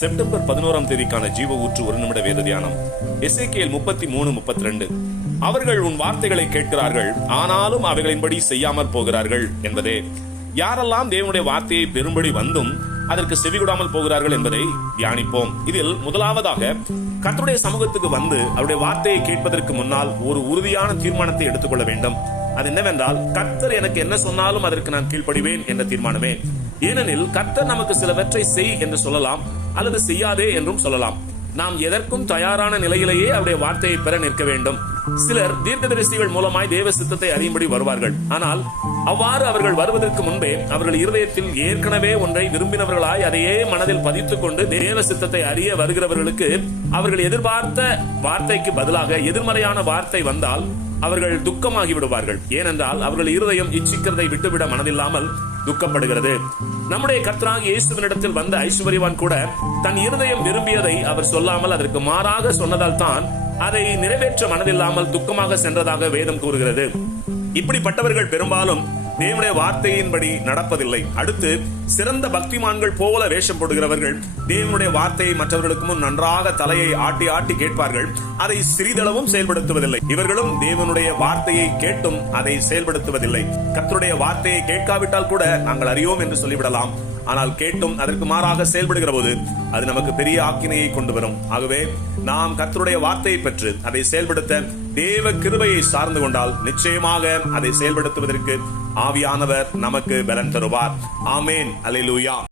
September பதினோராம் தேதிக்கான ஜீவ ஊற்று ஒரு நிமிட வேத தியானம். எசேக்கியேல் முப்பத்தி மூணு முப்பத்தி ரெண்டு அவர்கள் உன் வார்த்தைகளை கேட்கிறார்கள் ஆனாலும் அவைகளின்படி செய்யாமற் போகிறார்கள் என்பதே. யாரெல்லாம் தேவனுடைய வார்த்தையை பெரும்படி வந்தும் அதற்கு செவிகூடாமல் போகிறார்கள் என்பதை தியானிப்போம். இதில் முதலாவதாக கத்தருடைய சமூகத்துக்கு வந்து அவருடைய வார்த்தையை கேட்பதற்கு முன்னால் ஒரு உறுதியான தீர்மானத்தை எடுத்துக்கொள்ள வேண்டும். அது என்னவென்றால் கர்த்தர் எனக்கு என்ன சொன்னாலும் அதற்கு நான் கீழ்ப்படிவேன் என்ற தீர்மானமே. ஏனெனில் கர்த்தர் நமக்கு சிலவற்றை செய் என்று சொல்லலாம். அல்லது செய்யாதே என்றும் சொல்லலாம். நாம் எதற்கும் தயாரான நிலையிலேயே அவருடைய வார்த்தையை பெற நிற்க வேண்டும். சிலர் தீர்க்கதரிசிகள் மூலமாய் தேவ சித்தத்தை அறியும்படி வருவார்கள். ஆனால் அவ்வாறு அவர்கள் வருவதற்கு முன்பே அவர்கள் இருதயத்தில் ஏற்கனவே ஒன்றை விரும்பினவர்களாய் அதையே மனதில் பதித்துக் கொண்டு தேவ சித்தத்தை அறிய வருகிறவர்களுக்கு அவர்கள் எதிர்பார்த்த வார்த்தைக்கு பதிலாக எதிர்மறையான வார்த்தை வந்தால் அவர்கள் துக்கமாகி விடுவார்கள் ஏனென்றால் அவர்கள் இருதயம் இச்சிக்கிறதை விட்டுவிட மனதில்லாமல் துக்கப்படுகிறது. நம்முடைய கர்த்தராக இயேசுவினிடத்தில் வந்த ஐஸ்வர்யவான் கூட தன் இருதயம் விரும்பியதை அவர் சொல்லாமல் அதற்கு மாறாக சொன்னதால் தான் அதை நிறைவேற்ற மனதில்லாமல் துக்கமாக சென்றதாக வேதம் கூறுகிறது. இப்படிப்பட்டவர்கள் பெரும்பாலும் தேவனுடைய வார்த்தையின்படி நடப்பதில்லை. அடுத்து சிறந்த பக்திமான்கள் போல வேஷம் போடுகிறவர்கள் தேவனுடைய வார்த்தையை மற்றவர்களுக்கு முன் நன்றாக தலையை ஆட்டி ஆட்டி கேட்பார்கள். அதை சிறிதளவும் செயல்படுத்துவதில்லை. இவர்களும் தேவனுடைய வார்த்தையை கேட்டும் அதை செயல்படுத்துவதில்லை. கத்தருடைய வார்த்தையை கேட்காவிட்டால் கூட நாங்கள் அறியோம் என்று சொல்லிவிடலாம். ஆனால் கேட்டும் அதற்கு மாறாக செயல்படுகிற போது அது நமக்கு பெரிய ஆக்கினையை கொண்டு வரும். ஆகவே நாம் கர்த்தருடைய வார்த்தையை பெற்று அதை செயல்படுத்த தேவ கிருபையை சார்ந்து கொண்டால் நிச்சயமாக அதை செயல்படுத்துவதற்கு ஆவியானவர் நமக்கு பலன் தருவார். ஆமேன். அல்லேலூயா.